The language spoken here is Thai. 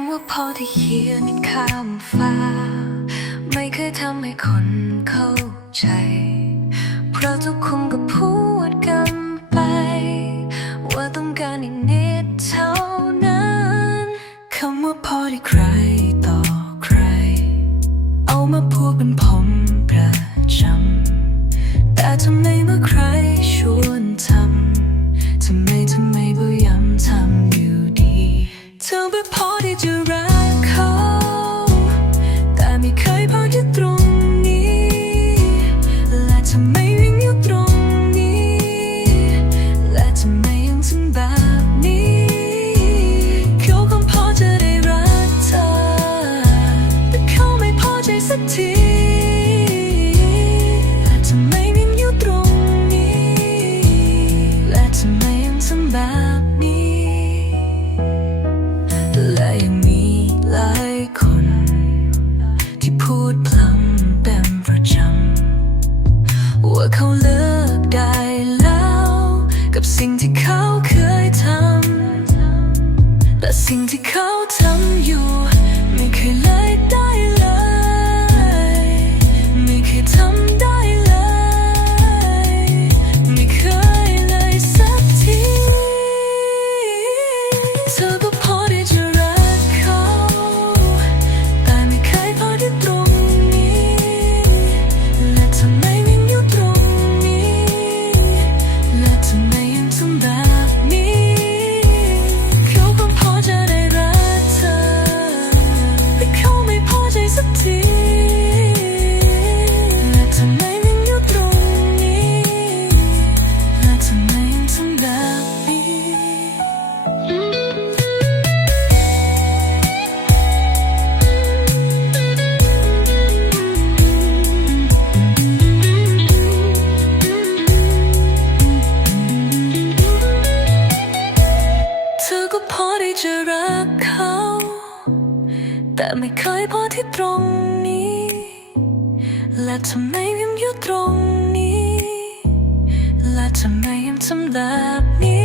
ำว่าพอที่เขียนข้ามฟ้า ไม่เคยทำให้คนเข้าใจ เพราะทุกคนก็พูดกันไป ว่าต้องการอีกนิดเท่านั้นคำว่าพอที่ใครต่อใคร เอามาพูดเป็นผมประจำแต่ทำไมเมื่อใคร ที่เขาทำอยู่ ไม่เคยเลยได้เลย ไม่เคยทำ พอที่จะรักเขา แต่ไม่เคยพอที่ตรงนี้ และทำไมยังอยู่ตรงนี้ และทำไมยังทำแบบนี้